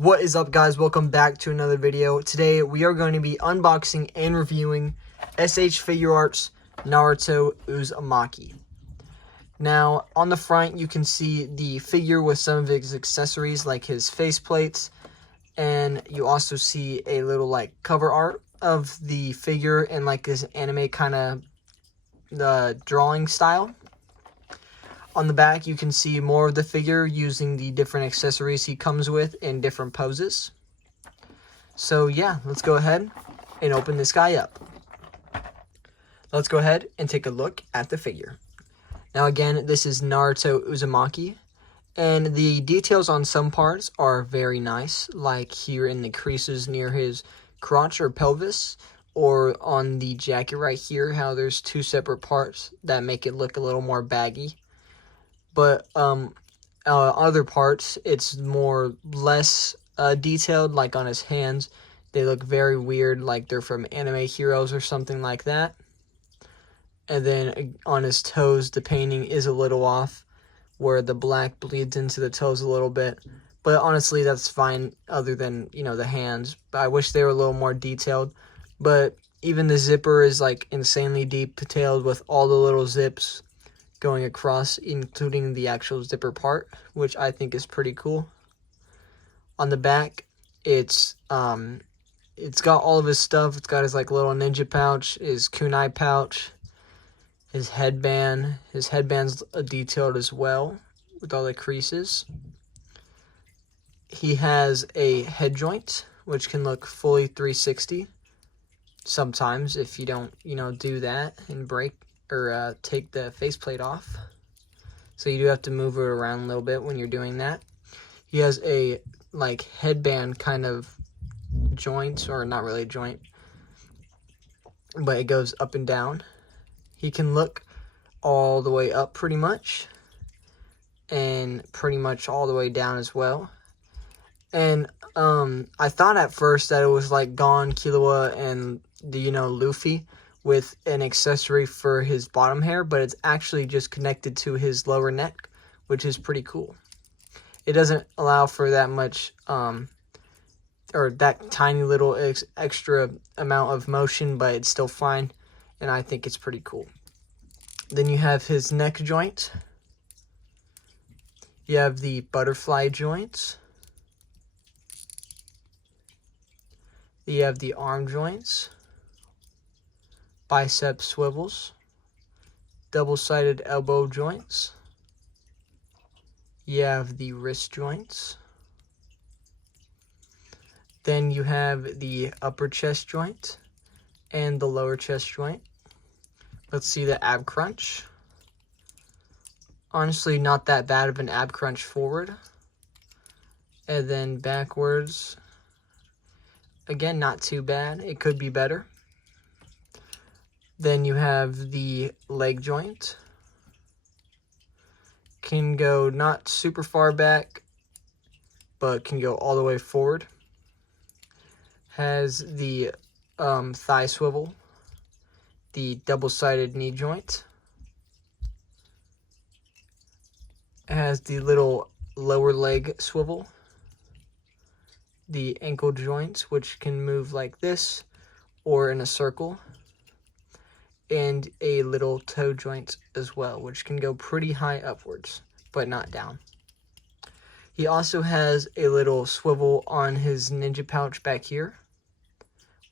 What is up, guys? Welcome back to another video. Today we are going to be unboxing and reviewing S.H.Figuarts Naruto Uzumaki. Now, on the front you can see the figure with some of his accessories like his faceplates, and you also see a little like cover art of the figure in like this anime kind of drawing style. On the back, you can see more of the figure using the different accessories he comes with in different poses. So yeah, let's go ahead and open this guy up. Let's go ahead and take a look at the figure. Now again, this is Naruto Uzumaki, and the details on some parts are very nice, like here in the creases near his crotch or pelvis, or on the jacket right here, how there's two separate parts that make it look a little more baggy. But other parts, it's less detailed, like on his hands. They look very weird, like they're from anime heroes or something like that. And then on his toes, the painting is a little off, where the black bleeds into the toes a little bit. But honestly, that's fine, other than, the hands. I wish they were a little more detailed. But even the zipper is like insanely detailed with all the little zips going across, including the actual zipper part, which I think is pretty cool. On the back, it's got all of his stuff. It's got his like little ninja pouch, his kunai pouch, his headband. His headband's detailed as well with all the creases. He has a head joint, which can look fully 360 sometimes if you don't, do that and break or take the faceplate off. So you do have to move it around a little bit when you're doing that. He has a like headband kind of joint, or not really a joint, but it goes up and down. He can look all the way up pretty much, and pretty much all the way down as well. And I thought at first that it was like Gon, Killua, and the Luffy with an accessory for his bottom hair, but it's actually just connected to his lower neck, which is pretty cool. It doesn't allow for that much, or that tiny little extra amount of motion, but it's still fine, and I think it's pretty cool. Then you have his neck joint. You have the butterfly joints. You have the arm joints, bicep swivels, double-sided elbow joints. You have the wrist joints. Then you have the upper chest joint and the lower chest joint. Let's see the ab crunch. Honestly, not that bad of an ab crunch forward. And then backwards, again, not too bad. It could be better. Then you have the leg joint. Can go not super far back, but can go all the way forward. Has the thigh swivel. The double-sided knee joint. Has the little lower leg swivel. The ankle joints, which can move like this or in a circle. And a little toe joint as well, which can go pretty high upwards, but not down. He also has a little swivel on his ninja pouch back here,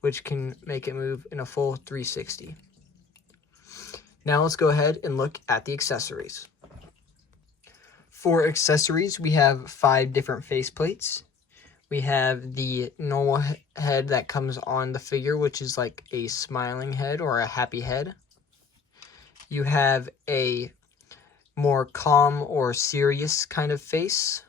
which can make it move in a full 360. Now let's go ahead and look at the accessories. For accessories, we have 5 different faceplates. We have the normal head that comes on the figure, which is like a smiling head or a happy head. You have a more calm or serious kind of face.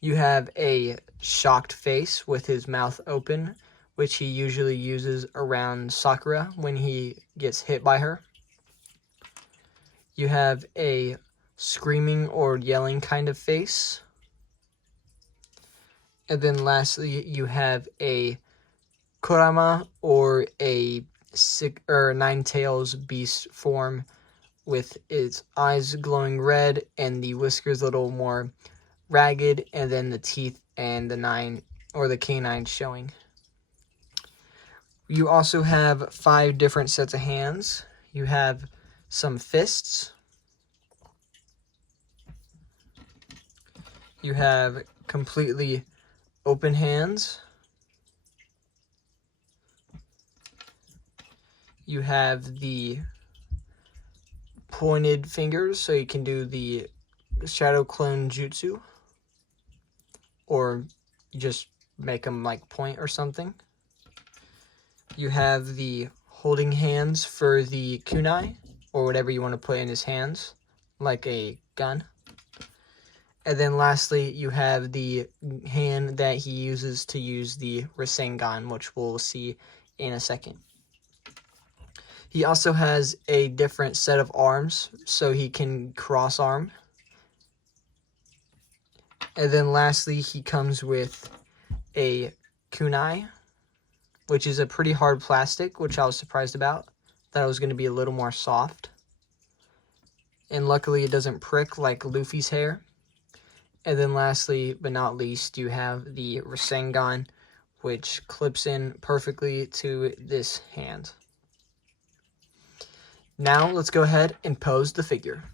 You have a shocked face with his mouth open, which he usually uses around Sakura when he gets hit by her. You have a screaming or yelling kind of face. And then lastly, you have a Kurama or a Nine Tails beast form with its eyes glowing red and the whiskers a little more ragged, and then the teeth and the 9 or the canine showing. You also have 5 different sets of hands. You have some fists. You have completely open hands. You have the pointed fingers, so you can do the shadow clone jutsu, or just make them like point or something. You have the holding hands for the kunai, or whatever you want to put in his hands, like a gun. And then lastly, you have the hand that he uses to use the Rasengan, which we'll see in a second. He also has a different set of arms, so he can cross arm. And then lastly, he comes with a kunai, which is a pretty hard plastic, which I was surprised about. Thought it was going to be a little more soft. And luckily it doesn't prick like Luffy's hair. And then lastly, but not least, you have the Rasengan, which clips in perfectly to this hand. Now let's go ahead and pose the figure.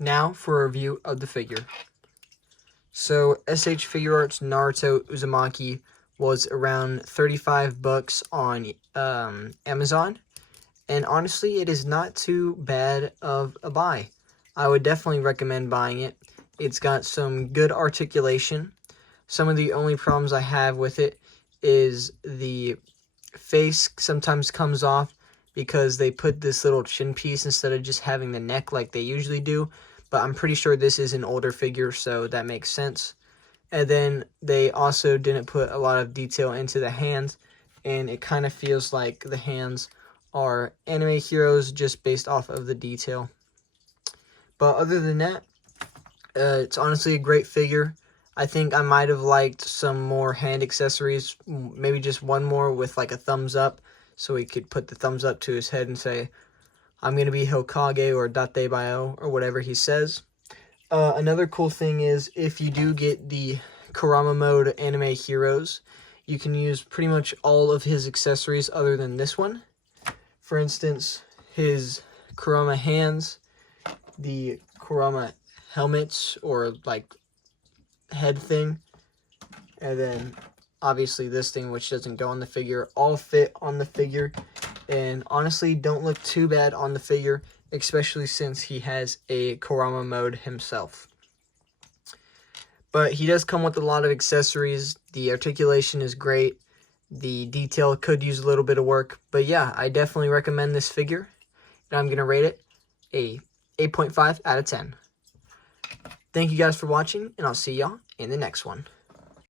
Now for a review of the figure. So S.H.Figuarts Naruto Uzumaki was around $35 on Amazon, and honestly it is not too bad of a buy. I would definitely recommend buying it. It's got some good articulation. Some of the only problems I have with it is the face sometimes comes off because they put this little chin piece instead of just having the neck like they usually do. But I'm pretty sure this is an older figure, so that makes sense. And then they also didn't put a lot of detail into the hands, and it kind of feels like the hands are anime heroes just based off of the detail. But other than that, it's honestly a great figure. I think I might have liked some more hand accessories, maybe just one more with like a thumbs up, so he could put the thumbs up to his head and say, I'm going to be Hokage or Datebayo or whatever he says. Another cool thing is if you do get the Kurama mode anime heroes, you can use pretty much all of his accessories other than this one. For instance, his Kurama hands, the Kurama helmets or like head thing, and then obviously this thing which doesn't go on the figure, all fit on the figure. And honestly, don't look too bad on the figure, especially since he has a Kurama mode himself. But he does come with a lot of accessories. The articulation is great. The detail could use a little bit of work. But yeah, I definitely recommend this figure. And I'm going to rate it a 8.5 out of 10. Thank you guys for watching, and I'll see y'all in the next one.